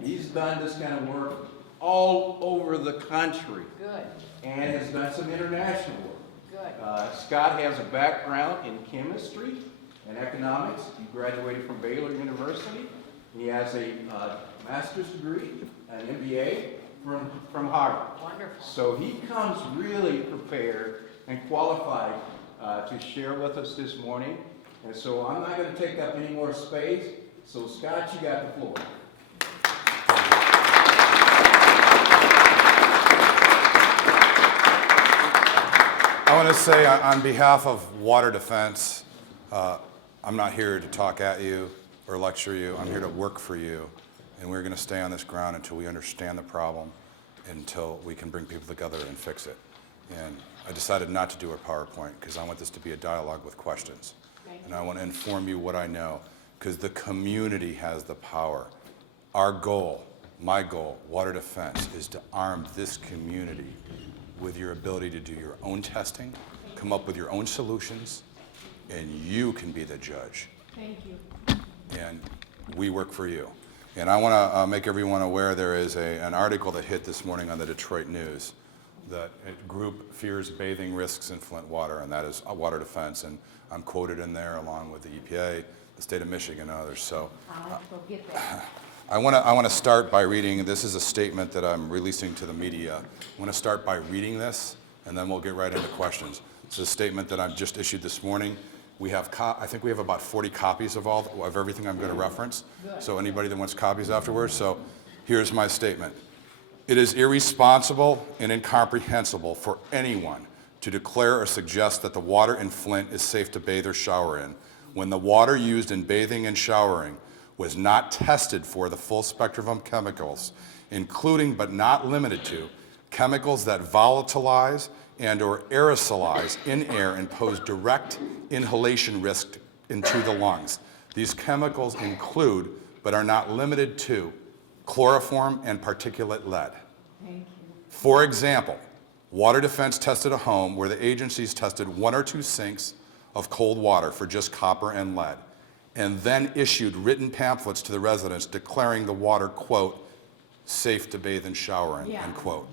He's done this kind of work all over the country. Good, And has done some international work. good. Scott has a background in chemistry and economics. He graduated from Baylor University. He has a master's degree, an MBA from Harvard. Wonderful. So he comes really prepared and qualified to share with us this morning. And so I'm not going to take up any more space. So Scott, you got the floor. I want to say on behalf of Water Defense, I'm not here to talk at you or lecture you. I'm here to work for you. And we're going to stay on this ground until we understand the problem, until we can bring people together and fix it. And I decided not to do a PowerPoint because I want this to be a dialogue with questions. And I want to inform you what I know, because the community has the power. Our goal, my goal, Water Defense, is to arm this community with your ability to do your own testing, come up with your own solutions, and you can be the judge. Thank you. And we work for you. And I want to make everyone aware there is an article that hit this morning on the Detroit News that a group fears bathing risks in Flint water, and that is Water Defense. And I'm quoted in there along with the EPA, the state of Michigan, and others. So I'll have to go get that. I want to start by reading, this is a statement that I'm releasing to the media. I want to start by reading this, and then we'll get right into questions. It's a statement that I've just issued this morning. We have, I think we have about 40 copies of everything I'm going to reference. So anybody that wants copies afterwards. So here's my statement. It is irresponsible and incomprehensible for anyone to declare or suggest that the water in Flint is safe to bathe or shower in, when the water used in bathing and showering was not tested for the full spectrum of chemicals, including but not limited to chemicals that volatilize and or aerosolize in air and pose direct inhalation risk into the lungs. These chemicals include, but are not limited to, chloroform and particulate lead. Thank you. For example, Water Defense tested a home where the agencies tested 1 or 2 sinks of cold water for just copper and lead, and then issued written pamphlets to the residents declaring the water, quote, safe to bathe and shower in, end quote.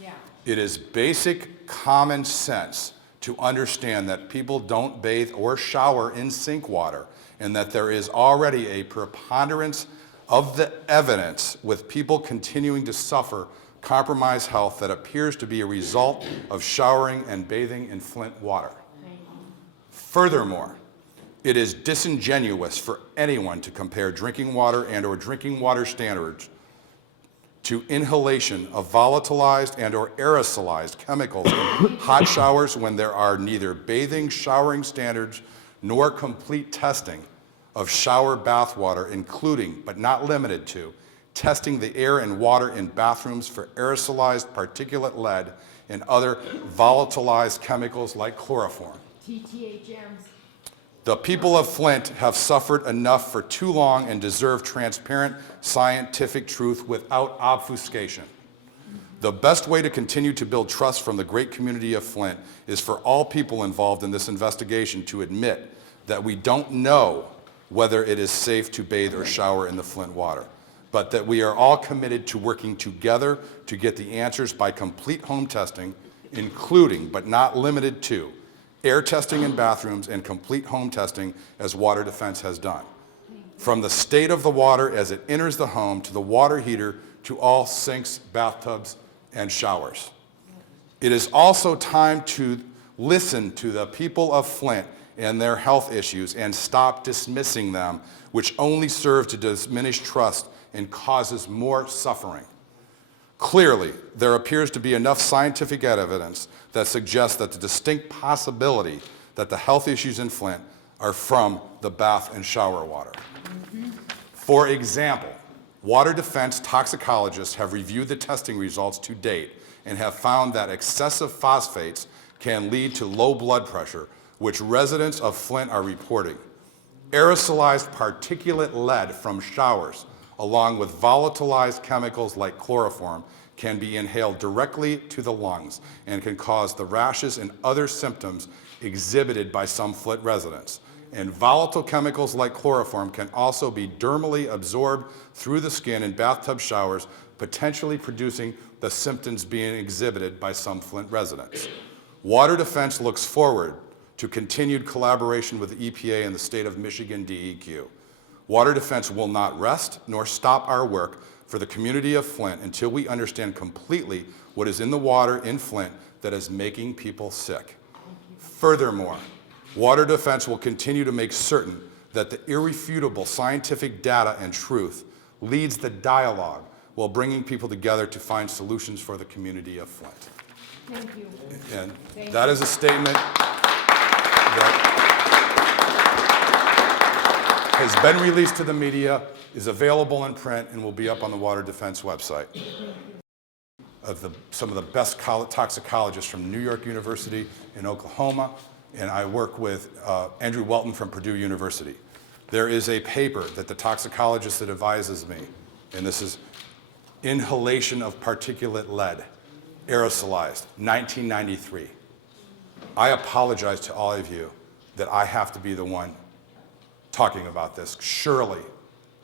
Yeah. It is basic common sense to understand that people don't bathe or shower in sink water, and that there is already a preponderance of the evidence with people continuing to suffer compromised health that appears to be a result of showering and bathing in Flint water. Furthermore, it is disingenuous for anyone to compare drinking water and or drinking water standards to inhalation of volatilized and or aerosolized chemicals in hot showers when there are neither bathing, showering standards nor complete testing of shower bath water, including but not limited to testing the air and water in bathrooms for aerosolized particulate lead and other volatilized chemicals like chloroform. TTHMs. The people of Flint have suffered enough for too long and deserve transparent scientific truth without obfuscation. The best way to continue to build trust from the great community of Flint is for all people involved in this investigation to admit that we don't know whether it is safe to bathe or shower in the Flint water, but that we are all committed to working together to get the answers by complete home testing, including but not limited to air testing in bathrooms and complete home testing as Water Defense has done. From the state of the water as it enters the home to the water heater to all sinks, bathtubs, and showers. It is also time to listen to the people of Flint and their health issues and stop dismissing them, which only serve to diminish trust and causes more suffering. Clearly, there appears to be enough scientific evidence that suggests that the distinct possibility that the health issues in Flint are from the bath and shower water. For example, Water Defense toxicologists have reviewed the testing results to date and have found that excessive phosphates can lead to low blood pressure, which residents of Flint are reporting. Aerosolized particulate lead from showers, along with volatilized chemicals like chloroform, can be inhaled directly to the lungs and can cause the rashes and other symptoms exhibited by some Flint residents. and volatile chemicals like chloroform can also be dermally absorbed through the skin in bathtub showers, potentially producing the symptoms being exhibited by some Flint residents. Water Defense looks forward to continued collaboration with the EPA and the state of Michigan DEQ. Water Defense will not rest nor stop our work for the community of Flint until we understand completely what is in the water in Flint that is making people sick. Furthermore, Water Defense will continue to make certain that the irrefutable scientific data and truth leads the dialogue while bringing people together to find solutions for the community of Flint. Thank you. And Thank that is a statement that has been released to the media, is available in print, and will be up on the Water Defense website. Some of the best toxicologists from New York University in Oklahoma, and I work with Andrew Welton from Purdue University. There is a paper that the toxicologist that advises me, and this is inhalation of particulate lead, aerosolized, 1993. I apologize to all of you that I have to be the one talking about this. Surely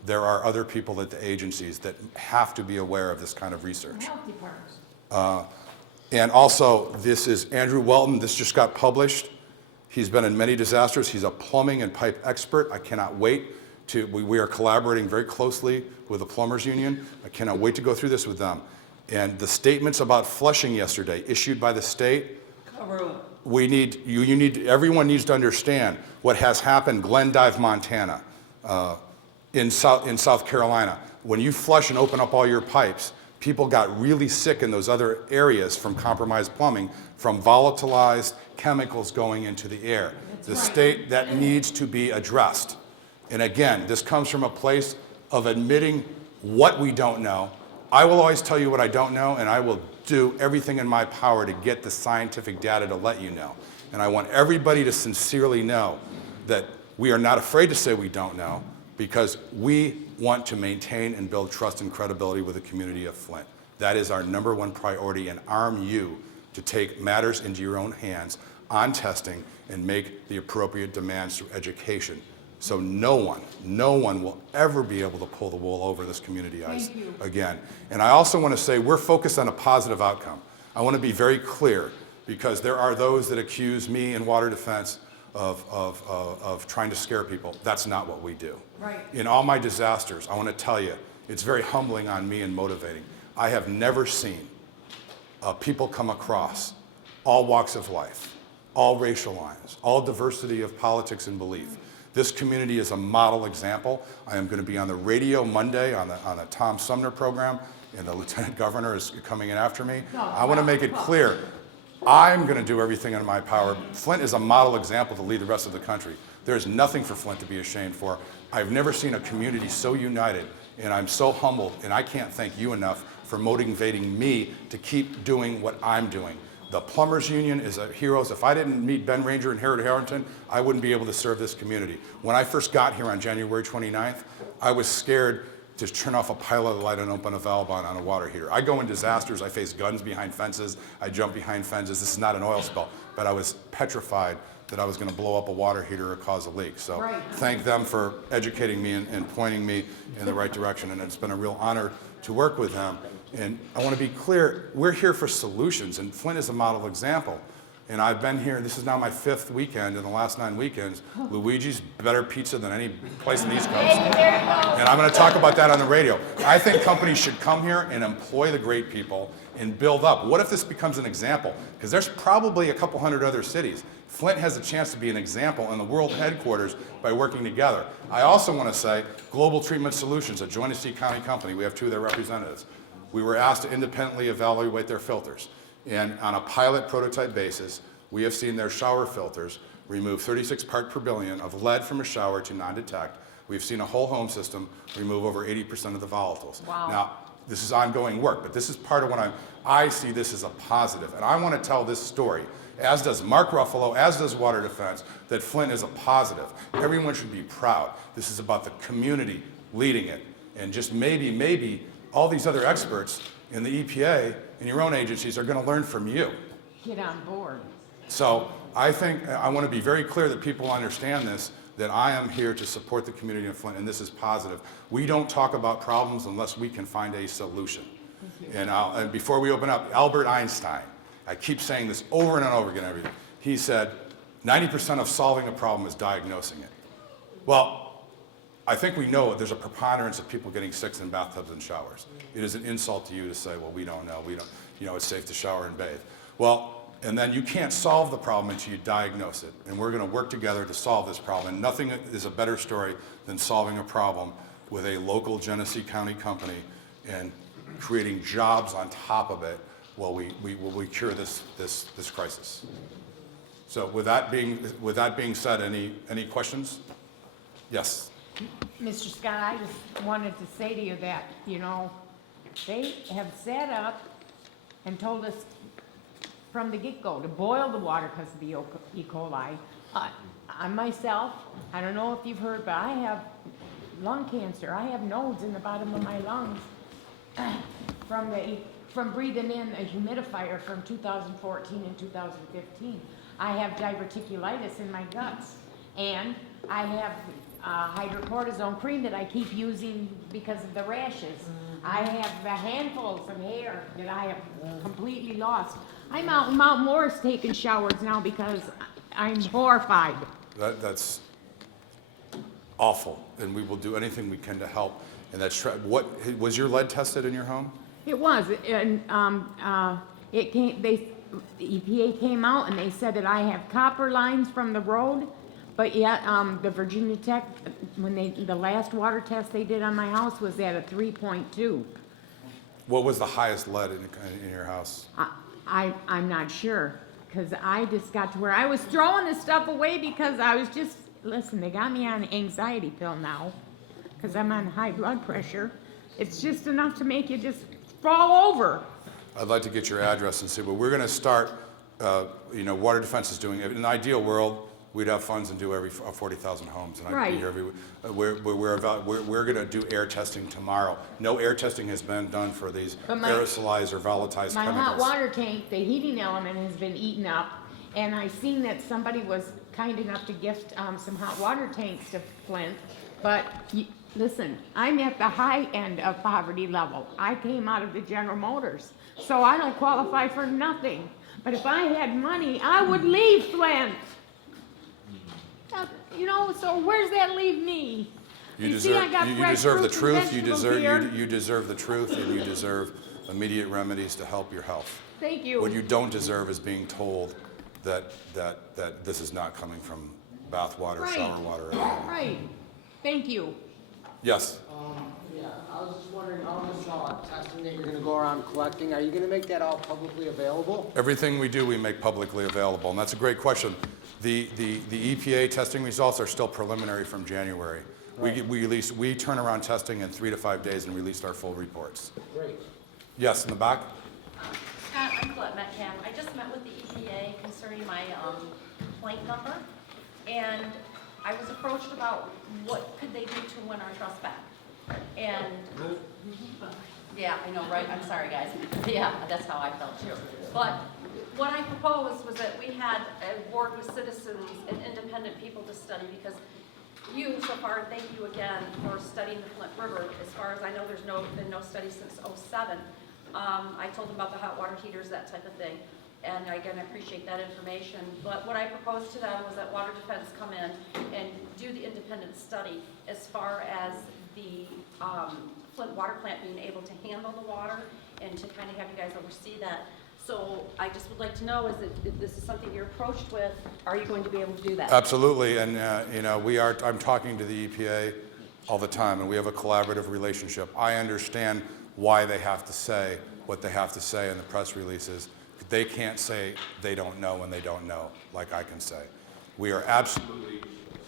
there are other people at the agencies that have to be aware of this kind of research. Health departments. And also, this is Andrew Welton. This just got published. He's been in many disasters. He's a plumbing and pipe expert. I cannot wait to, we are collaborating very closely with the Plumbers Union. I cannot wait to go through this with them. And the statements about flushing yesterday issued by the state, everyone needs to understand what has happened Glendive, Montana, in South Carolina. When you flush and open up all your pipes, people got really sick in those other areas from compromised plumbing, from volatilized chemicals going into the air. State that needs to be addressed. And again, this comes from a place of admitting what we don't know. I will always tell you what I don't know, and I will do everything in my power to get the scientific data to let you know. And I want everybody to sincerely know that we are not afraid to say we don't know, because we want to maintain and build trust and credibility with the community of Flint. That is our #1 priority, and arm you to take matters into your own hands on testing and make the appropriate demands through education. So no one will ever be able to pull the wool over this community eyes again. And I also want to say we're focused on a positive outcome. I want to be very clear, because there are those that accuse me and Water Defense of trying to scare people. That's not what we do. Right. In all my disasters, I want to tell you, it's very humbling on me and motivating. I have never seen people come across all walks of life, all racial lines, all diversity of politics and belief. This community is a model example. I am going to be on the radio Monday on the Tom Sumner program, and the Lieutenant Governor is coming in after me. I want to make it clear, I'm going to do everything in my power. Flint is a model example to lead the rest of the country. There's nothing for Flint to be ashamed for. I've never seen a community so united, and I'm so humbled, and I can't thank you enough for motivating me to keep doing what I'm doing. The Plumbers Union is a heroes. If I didn't meet Ben Ranger and Harold Harrington, I wouldn't be able to serve this community. When I first got here on January 29th, I was scared to turn off a pilot light and open a valve on a water heater. I go in disasters, I face guns behind fences, I jump behind fences. This is not an oil spill, but I was petrified that I was going to blow up a water heater or cause a leak. So thank them for educating me and pointing me in the right direction, and it's been a real honor to work with them. And I want to be clear, we're here for solutions, and Flint is a model example. And I've been here, this is now my 5th weekend in the last 9 weekends. Luigi's better pizza than any place in the East Coast. And I'm going to talk about that on the radio. I think companies should come here and employ the great people and build up. What if this becomes an example? Because there's probably a couple hundred other cities. Flint has a chance to be an example in the world headquarters by working together. I also want to say Global Treatment Solutions, a Genesee County company, we have 2 of their representatives. We were asked to independently evaluate their filters. And on a pilot prototype basis, we have seen their shower filters remove 36 parts per billion of lead from a shower to non-detect. We've seen a whole home system remove over 80% of the volatiles. Wow. Now, this is ongoing work, but this is part of what I see this as a positive. And I want to tell this story, as does Mark Ruffalo, as does Water Defense, that Flint is a positive. Everyone should be proud. This is about the community leading it. And just maybe all these other experts in the EPA and your own agencies are going to learn from you. Get on board. So I think I want to be very clear that people understand this. that I am here to support the community of Flint, and this is positive. We don't talk about problems unless we can find a solution. And before we open up, Albert Einstein, I keep saying this over and over again, he said, 90% of solving a problem is diagnosing it. Well, I think we know there's a preponderance of people getting sick in bathtubs and showers. It is an insult to you to say, well, we don't know, it's safe to shower and bathe. Well, and then you can't solve the problem until you diagnose it. And we're gonna work together to solve this problem. And nothing is a better story than solving a problem with a local Genesee County company and creating jobs on top of it while we cure this crisis. So with that being said, any questions? Yes. Mr. Scott, I just wanted to say to you that, they have set up and told us from the get-go to boil the water because of the E. coli. I myself, I don't know if you've heard, but I have lung cancer. I have nodes in the bottom of my lungs from breathing in a humidifier from 2014 and 2015. I have diverticulitis in my guts, and I have hydrocortisone cream that I keep using because of the rashes. I have handfuls of hair that I have completely lost. I'm out in Mount Morris taking showers now because I'm horrified. That's awful, and we will do anything we can to help. And what was your lead tested in your home? It was, and it came. The EPA came out and they said that I have copper lines from the road, but yet the Virginia Tech, the last water test they did on my house was at a 3.2. What was the highest lead in your house? I'm not sure, because I just got to where I was throwing this stuff away because I was just, listen, they got me on an anxiety pill now because I'm on high blood pressure. It's just enough to make you just fall over. I'd like to get your address and see, but we're going to start, Water Defense is doing it. In an ideal world, we'd have funds and do every 40,000 homes, and I'd be here every week. We're going to do air testing tomorrow. No air testing has been done for these aerosolized or volatilized my chemicals. hot water tank, the heating element has been eaten up, and I seen that somebody was kind enough to gift some hot water tanks to Flint, but listen, I'm at the high end of poverty level. I came out of the General Motors, so I don't qualify for nothing. But if I had money, I would leave Flint. So where's that leave me? You see, I got fresh deserve the fruits and truth. You vegetables deserve the truth, and you deserve immediate remedies to help your health. Thank you. What you don't deserve is being told that this is not coming from bath water, shower water. Right. Thank you. Yes. Yeah, I was just wondering, all this testing that you're going to go around collecting, are you going to make that all publicly available? Everything we do, we make publicly available, and that's a great question. The EPA testing results are still preliminary from January. Right. We turn around testing in 3 to 5 days and released our full reports. Great. Yes, in the back. I'm Colette Metcalf. I just met with the EPA concerning my complaint number, and I was approached about what could they do to win our trust back. And yeah, I know, right? I'm sorry, guys. Yeah, that's how I felt too. But what I proposed was that we had a board with citizens and independent people to study, because you so far, thank you again for studying the Flint River. As far as I know, there's been no study since '07. I told them about the hot water heaters, that type of thing. And again, I appreciate that information. But what I proposed to them was that Water Defense come in and do the independent study as far as the Flint water plant being able to handle the water, and to kind of have you guys oversee that. So I just would like to know, if this is something you're approached with, are you going to be able to do that? Absolutely, and I'm talking to the EPA all the time, and we have a collaborative relationship. I understand why they have to say what they have to say in the press releases. They can't say they don't know when they don't know, like I can say. We are absolutely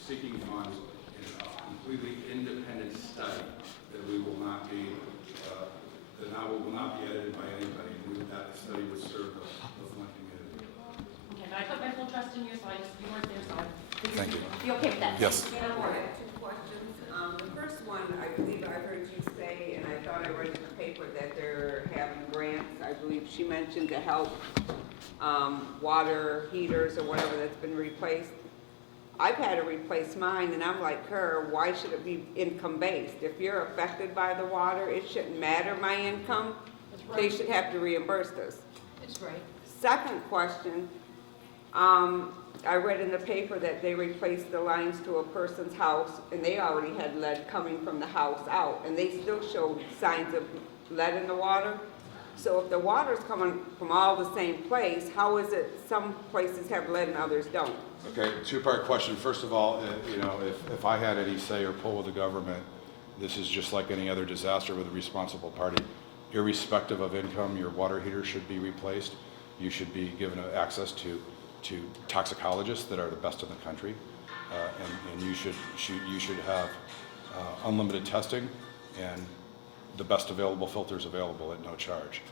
seeking funds in a completely independent study that will not be edited by anybody. That study would serve the Flint community. Okay, but I put my full trust in you, so you weren't there, so I Thank you. be okay with that. Yes. I have two questions. The first one, I believe I heard you say, and I thought I read in the paper, that they're having grants. I believe she mentioned to help water heaters or whatever that's been replaced. I've had to replace mine, and I'm like her, why should it be income-based? If you're affected by the water, it shouldn't matter my income. They should have to reimburse us. That's right. Second question, I read in the paper that they replaced the lines to a person's house, and they already had lead coming from the house out, and they still showed signs of lead in the water. So if the water's coming from all the same place, how is it some places have lead and others don't? Okay, two-part question. First of all, you know, if I had any say or pull with the government, this is just like any other disaster with a responsible party. Irrespective of income, your water heater should be replaced. You should be given access to toxicologists that are the best in the country, and you should have unlimited testing and the best available filters available at no charge.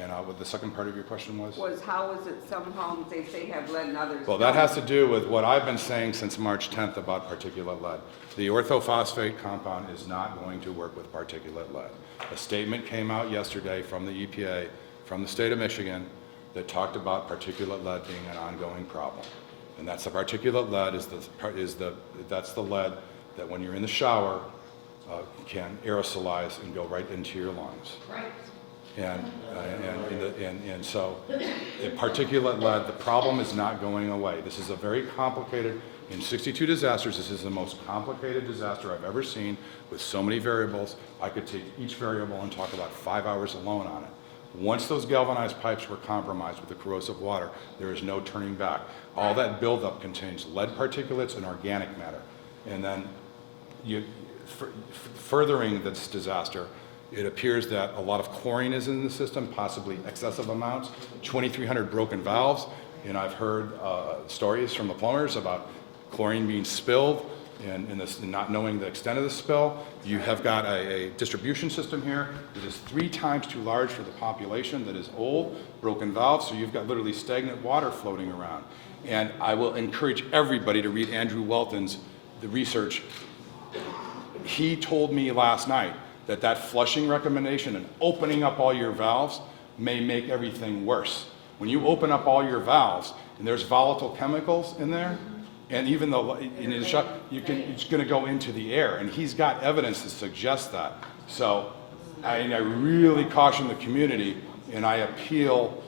And what the second part of your question was? Was how is it some homes they say have lead and others Well, don't? that has to do with what I've been saying since March 10th about particulate lead. The orthophosphate compound is not going to work with particulate lead. A statement came out yesterday from the EPA, from the state of Michigan, that talked about particulate lead being an ongoing problem. And that's the particulate lead that's the lead that when you're in the shower can aerosolize and go right into your lungs. Right. And so the particulate lead, the problem is not going away. This is a very complicated, in 62 disasters, this is the most complicated disaster I've ever seen with so many variables. I could take each variable and talk about 5 hours alone on it. Once those galvanized pipes were compromised with the corrosive water, there is no turning back. All that buildup contains lead particulates and organic matter. And then furthering this disaster, it appears that a lot of chlorine is in the system, possibly excessive amounts, 2,300 broken valves, and I've heard stories from the plumbers about chlorine being spilled and not knowing the extent of the spill. You have got a distribution system here that is 3 times too large for the population, that is old, broken valves, so you've got literally stagnant water floating around. And I will encourage everybody to read Andrew Welton's the research. He told me last night that flushing recommendation and opening up all your valves may make everything worse. When you open up all your valves and there's volatile chemicals in there, and even though it's going to go into the air, and he's got evidence to suggest that. So I really caution the community, and I appeal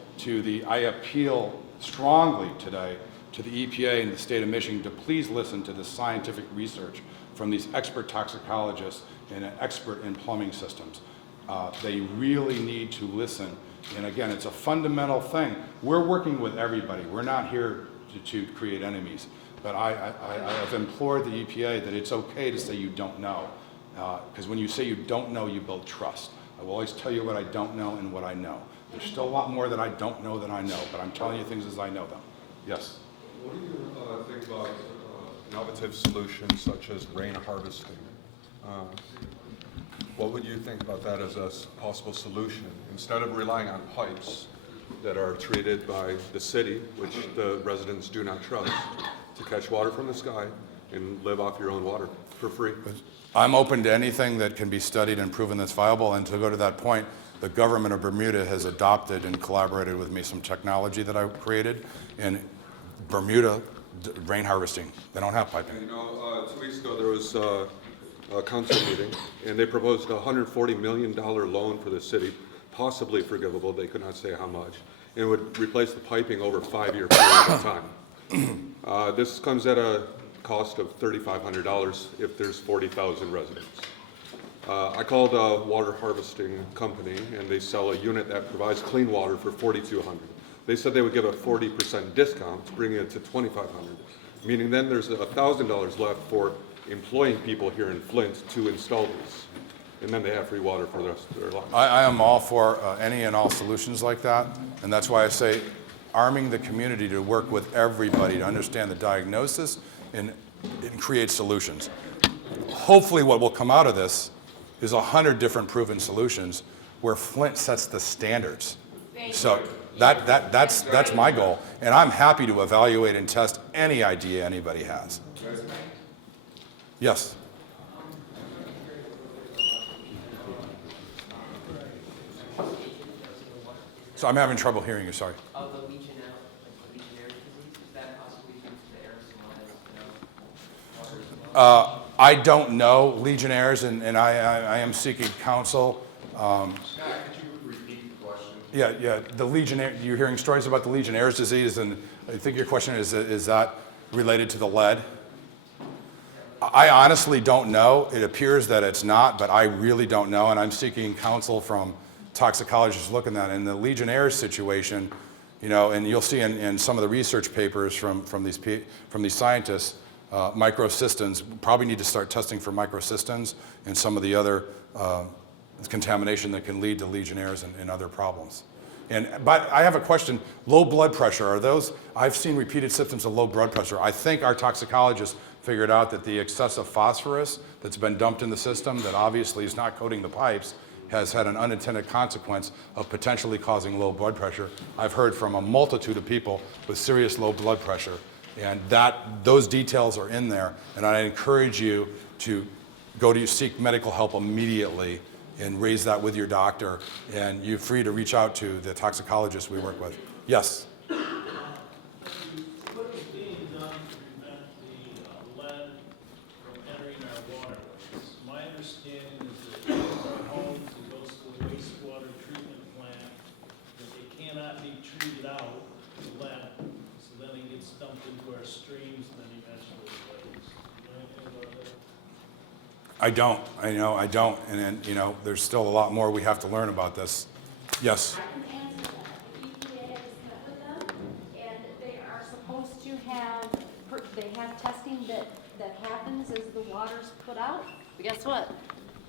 strongly today to the EPA and the state of Michigan to please listen to the scientific research from these expert toxicologists and an expert in plumbing systems. They really need to listen. And again, it's a fundamental thing. We're working with everybody. We're not here to create enemies. But I've implored the EPA that it's okay to say you don't know. Because when you say you don't know, you build trust. I will always tell you what I don't know and what I know. There's still a lot more that I don't know than I know, but I'm telling you things as I know them. Yes? What do you think about innovative solutions such as rain harvesting? What would you think about that as a possible solution? Instead of relying on pipes that are treated by the city, which the residents do not trust, to catch water from the sky and live off your own water for free. I'm open to anything that can be studied and proven that's viable. And to go to that point, the government of Bermuda has adopted and collaborated with me some technology that I created. In Bermuda, rain harvesting, they don't have piping. You know, 2 weeks ago there was a council meeting, and they proposed a $140 million loan for the city, possibly forgivable, they could not say how much, and it would replace the piping over a 5-year period of time. This comes at a cost of $3,500 if there's 40,000 residents. I called a water harvesting company, and they sell a unit that provides clean water for $4,200. They said they would give a 40% discount, bringing it to $2,500, meaning then there's $1,000 left for employing people here in Flint to install these, and then they have free water for the rest of their life. I am all for any and all solutions like that, and that's why I say arming the community to work with everybody to understand the diagnosis and create solutions. Hopefully what will come out of this is 100 different proven solutions where Flint sets the standards. So that's my goal, and I'm happy to evaluate and test any idea anybody has. Yes? So I'm having trouble hearing you, sorry. Of the Legionnaires' disease, is that possibly due to the aerosol? I don't know Legionnaires, and I am seeking counsel. Scott, could you repeat the question? Yeah, the Legionnaire, you're hearing stories about the Legionnaire's disease, and I think your question is that related to the lead? I honestly don't know. It appears that it's not, but I really don't know, and I'm seeking counsel from toxicologists looking at it. In the Legionnaire's situation, you know, and you'll see in some of the research papers from these scientists, microcystins, probably need to start testing for microcystins and some of the other contamination that can lead to Legionnaires and other problems. But I have a question. Low blood pressure, are those, I've seen repeated symptoms of low blood pressure. I think our toxicologists figured out that the excessive phosphorus that's been dumped in the system that obviously is not coating the pipes has had an unintended consequence of potentially causing low blood pressure. I've heard from a multitude of people with serious low blood pressure, and those details are in there, and I encourage you to go to seek medical help immediately and raise that with your doctor, and you're free to reach out to the toxicologist we work with. Yes? What is being done to prevent the lead from entering our waterways? My understanding is that in our homes, it goes to the wastewater treatment plant, that they cannot be treated out, the lead, so then it gets dumped into our streams and then eventually lakes. You know anything about that? I don't. I don't. And then, you know, there's still a lot more we have to learn about this. Yes? I can answer that. The EPA has met with them, and they are supposed to have, they have testing that happens as the water's put out. But guess what?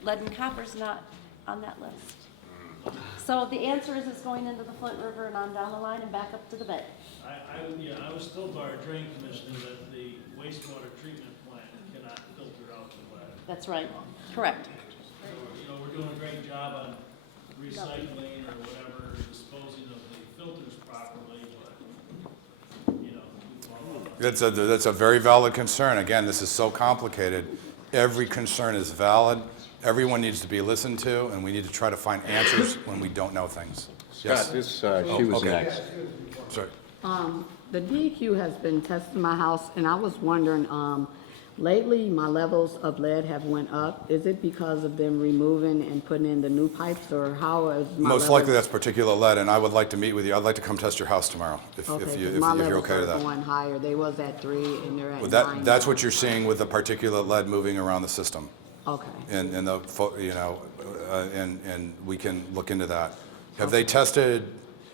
Lead and copper's not on that list. So the answer is it's going into the Flint River and on down the line and back up to the bay. I was told by our drain commissioner that the wastewater treatment plant cannot filter out the lead. That's right. Correct. So, you know, we're doing a great job on recycling or whatever, disposing of the filters properly, but, you know. That's a very valid concern. Again, this is so complicated. Every concern is valid. Everyone needs to be listened to, and we need to try to find answers when we don't know things. Yes? Scott, she was okay. next. Sorry. The DEQ has been testing my house, and I was wondering, lately my levels of lead have went up. Is it because of them removing and putting in the new pipes, or how is my Most levels? likely that's particulate lead, and I would like to meet with you. I'd like to come test your house tomorrow, if Okay, 'cause you're my okay levels with are that. going higher. They was at 3 and they're at Well, 9. that's now. what you're seeing with the particulate lead moving around the system. Okay. And the, you know, and we can look into that. Have they tested,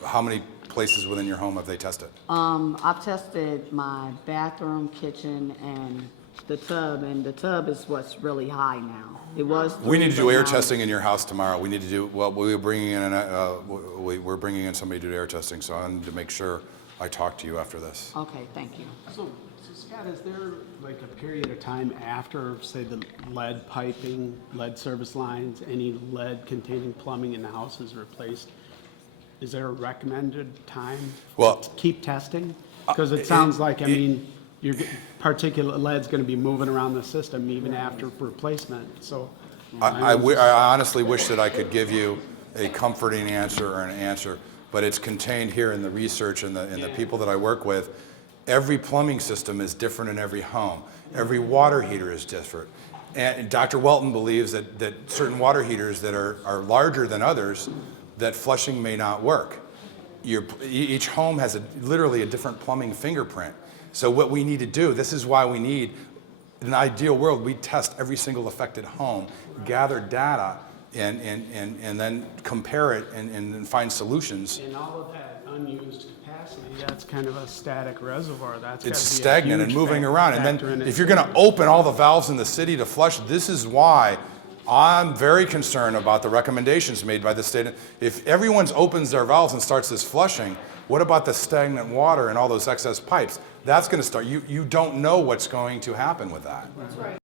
how many places within your home have they tested? I've tested my bathroom, kitchen, and the tub is what's really high now. It was. We need to 3, do but air now- testing in your house tomorrow. We need to do, well, we're bringing in somebody to do air testing, so I need to make sure I talk to you after this. Okay, thank you. So Scott, is there like a period of time after, say, the lead piping, lead service lines, any lead-containing plumbing in the house is replaced? Is there a recommended time Well, to keep testing? Because it sounds like, I mean, your particulate lead's going to be moving around the system even after replacement, so. I honestly wish that I could give you a comforting answer or an answer, but it's contained here in the research and the people that I work with. Every plumbing system is different in every home. Every water heater is different. And Dr. Welton believes that certain water heaters that are larger than others, that flushing may not work. Each home has literally a different plumbing fingerprint. So what we need to do, this is why we need, in an ideal world, we test every single affected home, gather data, and then compare it and find solutions. And all of that unused capacity, that's kind of a static reservoir. That's It's gotta be a stagnant and huge moving around. And factor in then it. if you're going to open all the valves in the city to flush, this is why I'm very concerned about the recommendations made by the state. If everyone opens their valves and starts this flushing, what about the stagnant water and all those excess pipes? That's going to start. You don't know what's going to happen with that. That's right.